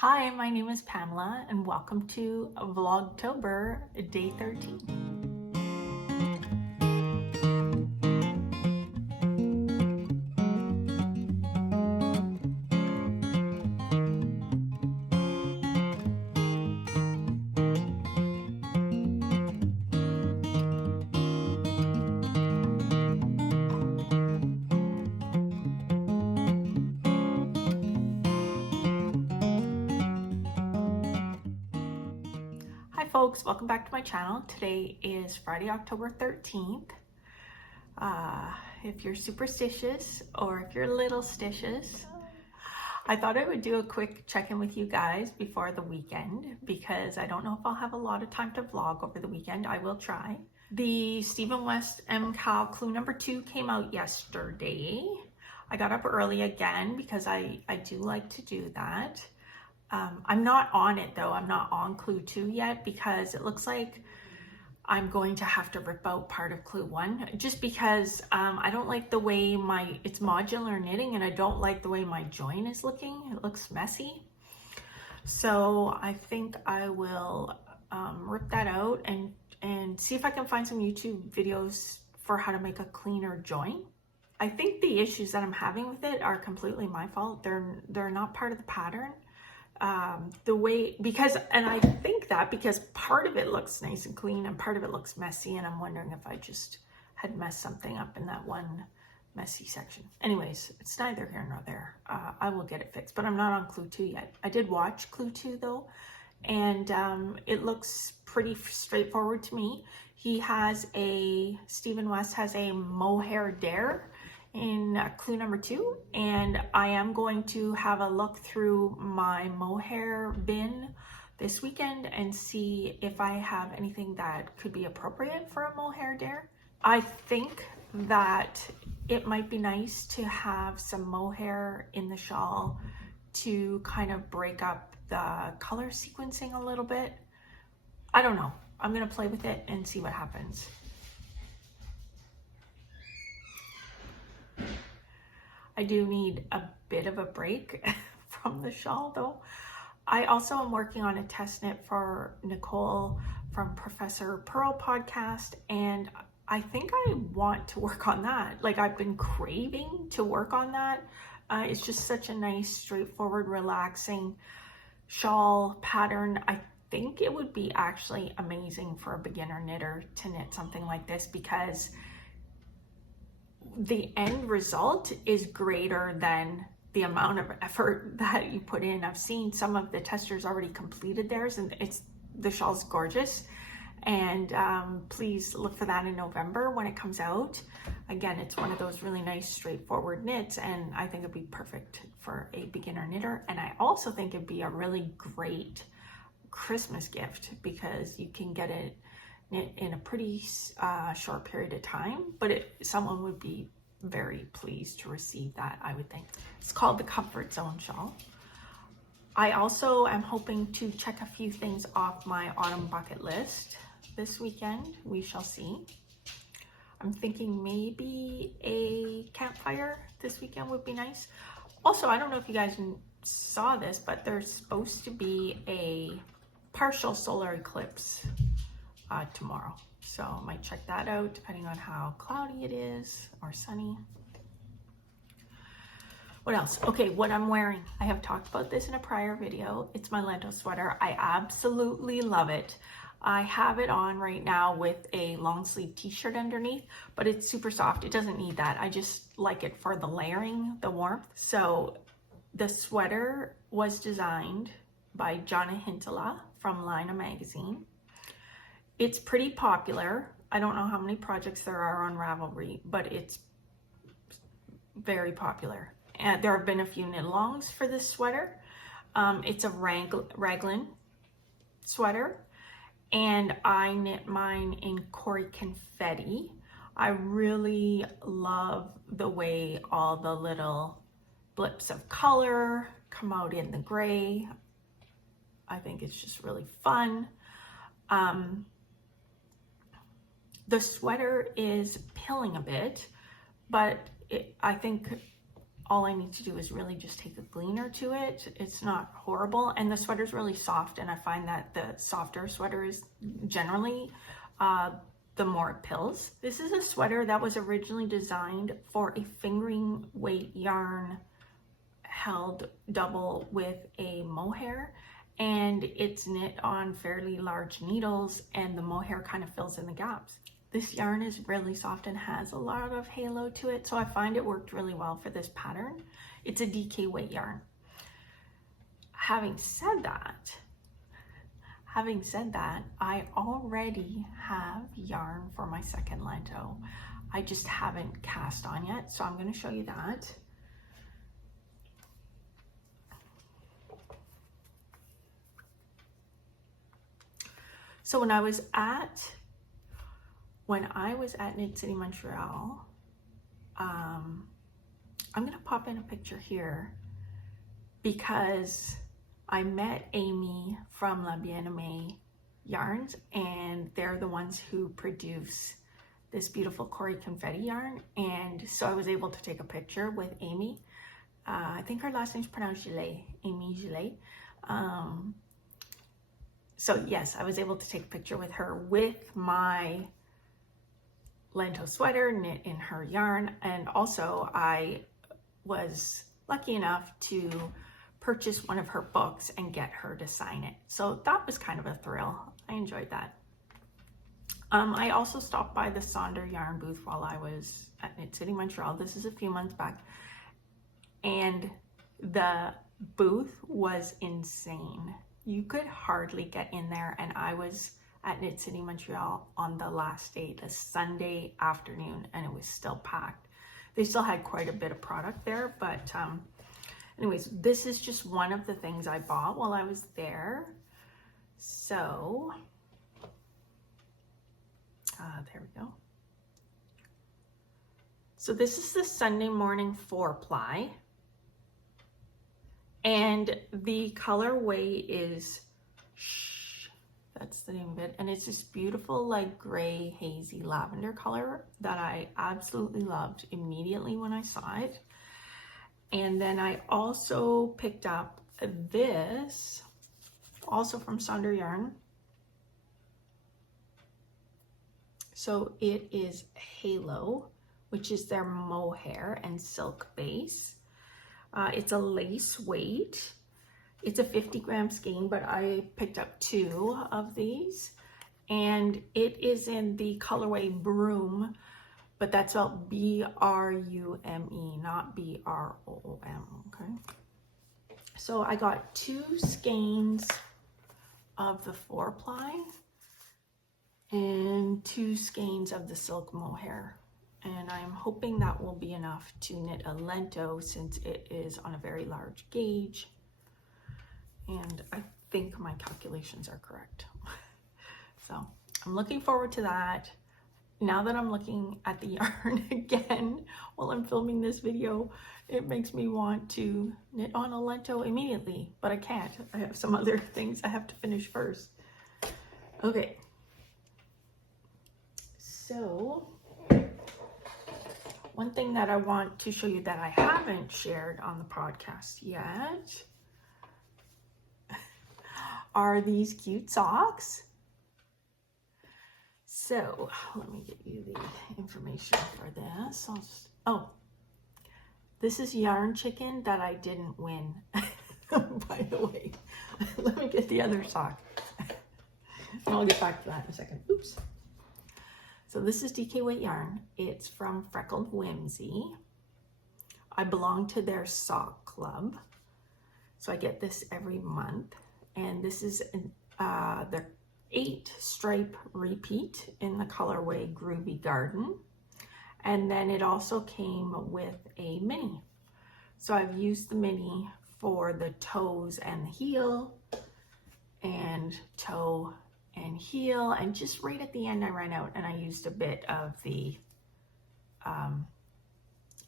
Hi, my name is Pamela and welcome to Vlogtober day 13. Hi folks, welcome back to my channel. Today is Friday, October 13th. If you're superstitious or if you're little stitious, I thought I would do a quick check-in with you guys before the weekend because I don't know if I'll have a lot of time to vlog over the weekend. I will try. The Stephen West MKAL clue number 2 came out yesterday. I got up early again because I do like to do that. I'm not on it though. I'm not on clue 2 yet because it looks like I'm going to have to rip out part of clue 1 just because I don't like the way it's modular knitting and I don't like the way my join is looking. It looks messy. So I think I will rip that out and see if I can find some YouTube videos for how to make a cleaner join. I think the issues that I'm having with it are completely my fault. They're not part of the pattern. I think that because part of it looks nice and clean and part of it looks messy, and I'm wondering if I just had messed something up in that one messy section. Anyways, it's neither here nor there. I will get it fixed, but I'm not on clue 2 yet. I did watch clue 2 though, and it looks pretty straightforward to me. Stephen West has a mohair dare in clue number 2, and I am going to have a look through my mohair bin this weekend and see if I have anything that could be appropriate for a mohair dare. I think that it might be nice to have some mohair in the shawl to kind of break up the color sequencing a little bit. I don't know. I'm gonna play with it and see what happens. I do need a bit of a break from the shawl though. I also am working on a test knit for Nicole from Professor Purl podcast, and I think I want to work on that. Like, I've been craving to work on that. It's just such a nice, straightforward, relaxing shawl pattern. I think it would be actually amazing for a beginner knitter to knit something like this because the end result is greater than the amount of effort that you put in. I've seen some of the testers already completed theirs, and the shawl's gorgeous. And please look for that in November when it comes out. Again, it's one of those really nice straightforward knits, and I think it'd be perfect for a beginner knitter. And I also think it'd be a really great Christmas gift because you can get it knit in a pretty short period of time, but someone would be very pleased to receive that, I would think. It's called the Comfort Zone Shawl. I also am hoping to check a few things off my autumn bucket list this weekend. We shall see. I'm thinking maybe a campfire this weekend would be nice. Also, I don't know if you guys saw this, but there's supposed to be a partial solar eclipse tomorrow. So I might check that out depending on how cloudy it is or sunny. What else? Okay, what I'm wearing. I have talked about this in a prior video. It's my lentil sweater. I absolutely love it. I have it on right now with a long sleeve t-shirt underneath, but it's super soft. It doesn't need that. I just like it for the layering, the warmth. So the sweater was designed by Jonna Hintala from Lina magazine. It's pretty popular. I don't know how many projects there are on Ravelry, but it's very popular. And there have been a few knit-alongs for this sweater. It's a raglan sweater, and I knit mine in Cory Confetti. I really love the way all the little blips of color come out in the gray. I think it's just really fun. The sweater is pilling a bit, but I think all I need to do is really just take a gleaner to it. It's not horrible, and the sweater's really soft, and I find that the softer sweater is generally the more it pills. This is a sweater that was originally designed for a fingering weight yarn held double with a mohair, and it's knit on fairly large needles, and the mohair kind of fills in the gaps. This yarn is really soft and has a lot of halo to it, so I find it worked really well for this pattern. It's a DK weight yarn. Having said that, I already have yarn for my second lento. I just haven't cast on yet, so I'm going to show you that. So when I was at Knit City, Montreal, I'm gonna pop in a picture here because I met Amy from La Bien-Aimée Yarns, and they're the ones who produce this beautiful Cory confetti yarn. And so I was able to take a picture with Amy. I think her last name's pronounced Gillet, Amy Gillet. So yes, I was able to take a picture with her with my lento sweater knit in her yarn, and also I was lucky enough to purchase one of her books and get her to sign it. So that was kind of a thrill. I enjoyed that. I also stopped by the Sonder yarn booth while I was at Knit City, Montreal. This is a few months back, and the booth was insane. You could hardly get in there, and I was at Knit City, Montreal on the last day, the Sunday afternoon, and it was still packed. They still had quite a bit of product there, but anyways, this is just one of the things I bought while I was there. So, there we go. So this is the Sunday morning 4-ply. And the colorway is that's the name of it, and it's this beautiful like gray hazy lavender color that I absolutely loved immediately when I saw it. And then I also picked up this, also from Sonder Yarn. So it is Halo, which is their mohair and silk base. It's a lace weight. It's a 50-gram skein, but I picked up 2 of these, and it is in the colorway Broom, but that's spelled B-R-U-M-E, not B-R-O-O-M, okay? So I got 2 skeins of the 4-ply and 2 skeins of the silk mohair. And I'm hoping that will be enough to knit a lento since it is on a very large gauge. And I think my calculations are correct. So I'm looking forward to that. Now that I'm looking at the yarn again while I'm filming this video, it makes me want to knit on a lento immediately, but I can't. I have some other things I have to finish first. Okay. So one thing that I want to show you that I haven't shared on the podcast yet are these cute socks. So let me get you the information for this. This is Yarn Chicken that I didn't win, by the way. Let me get the other sock. I'll get back to that in a second. Oops. So this is DK Weight Yarn. It's from Freckled Whimsy. I belong to their sock club, so I get this every month. And this is their 8-stripe repeat in the colorway Groovy Garden. And then it also came with a mini. So I've used the mini for the toes and the heel, and toe and heel, and just right at the end I ran out and I used a bit of the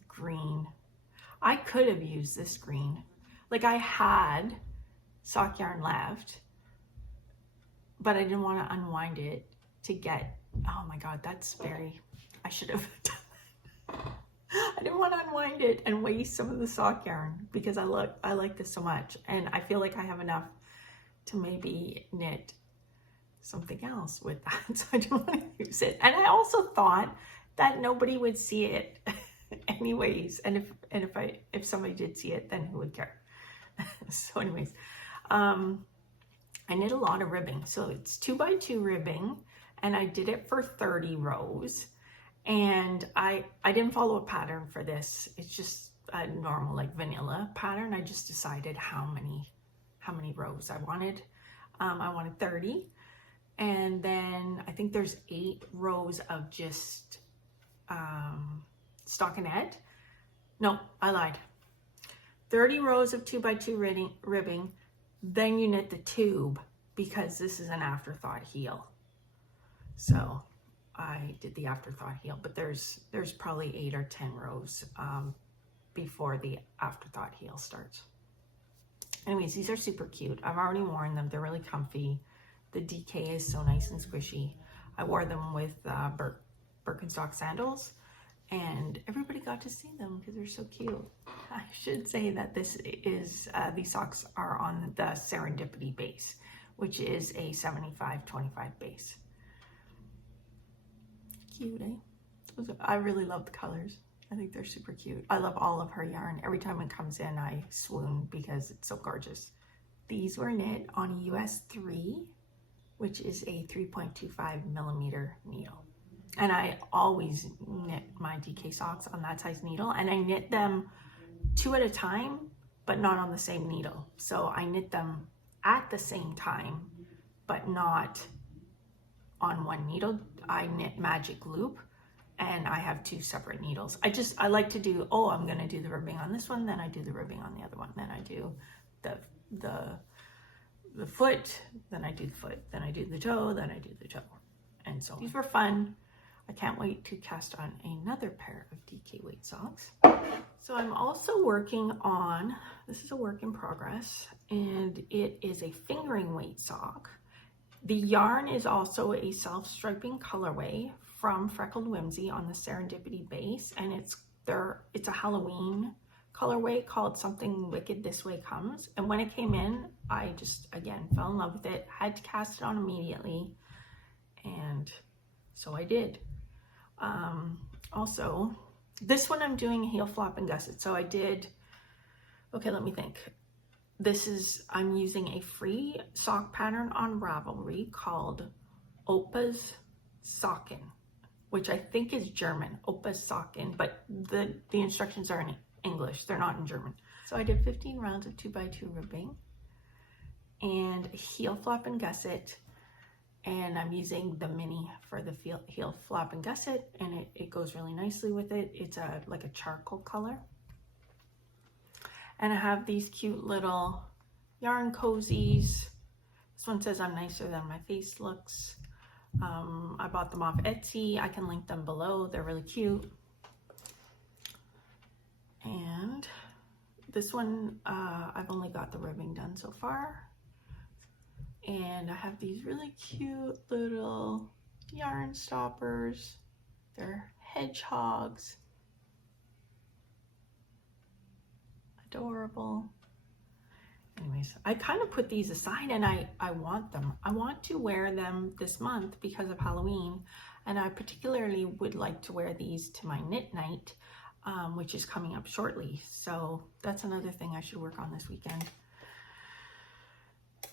green. I could have used this green. Like I had sock yarn left, but I didn't want to unwind it to get, oh my god, that's very, I should have done that. I didn't want to unwind it and waste some of the sock yarn because I like this so much, and I feel like I have enough to maybe knit something else with that, so I didn't want to use it. And I also thought that nobody would see it anyways, and if somebody did see it, then who would care? So anyways, I knit a lot of ribbing, so it's 2x2 ribbing, and I did it for 30 rows. And I didn't follow a pattern for this. It's just a normal, like, vanilla pattern. I just decided how many rows I wanted. I wanted 30, and then I think there's 8 rows of just stockinette. No, I lied. 30 rows of 2x2 ribbing. Then you knit the tube, because this is an afterthought heel. So I did the afterthought heel, but there's probably 8 or 10 rows before the afterthought heel starts. Anyways, these are super cute. I've already worn them. They're really comfy. The DK is so nice and squishy. I wore them with Birkenstock sandals, and everybody got to see them because they're so cute. I should say that this is these socks are on the Serendipity base, which is a 75-25 base. Cute, eh? I really love the colors. I think they're super cute. I love all of her yarn. Every time it comes in, I swoon because it's so gorgeous. These were knit on a US 3, which is a 3.25 millimeter needle. And I always knit my DK socks on that size needle, and I knit them 2 at a time, but not on the same needle. So I knit them at the same time, but not on one needle. I knit magic loop, and I have 2 separate needles. I like to do, I'm gonna do the ribbing on this one, then I do the ribbing on the other one, then I do the foot, then I do the foot, then I do the toe, then I do the toe, and so on. These were fun. I can't wait to cast on another pair of DK weight socks. So I'm also working on, this is a work in progress, and it is a fingering weight sock. The yarn is also a self-striping colorway from Freckled Whimsy on the Serendipity base, and it's a Halloween colorway called Something Wicked This Way Comes. And when it came in, I just, again, fell in love with it, had to cast it on immediately, and so I did. Also, this one I'm doing a heel flap and gusset. So I did, okay, let me think. I'm using a free sock pattern on Ravelry called Oppa's Socken, which I think is German, Oppa's Socken, but the instructions are in English, they're not in German. So I did 15 rounds of 2x2 ribbing and a heel flap and gusset, and I'm using the mini for the heel flap and gusset, and it goes really nicely with it. It's like a charcoal color. And I have these cute little yarn cozies. This one says I'm nicer than my face looks. I bought them off Etsy. I can link them below. They're really cute. And this one, I've only got the ribbing done so far. And I have these really cute little yarn stoppers. They're hedgehogs. Adorable. Anyways, I kind of put these aside, and I want them. I want to wear them this month because of Halloween, and I particularly would like to wear these to my knit night, which is coming up shortly. So that's another thing I should work on this weekend.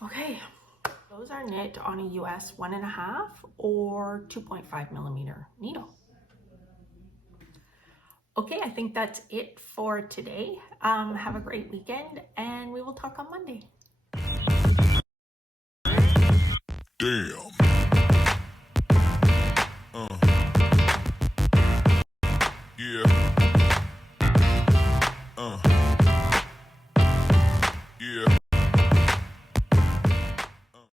Okay, those are knit on a US 1.5 or 2.5 millimeter needle. Okay, I think that's it for today. Have a great weekend, and we will talk on Monday. Damn.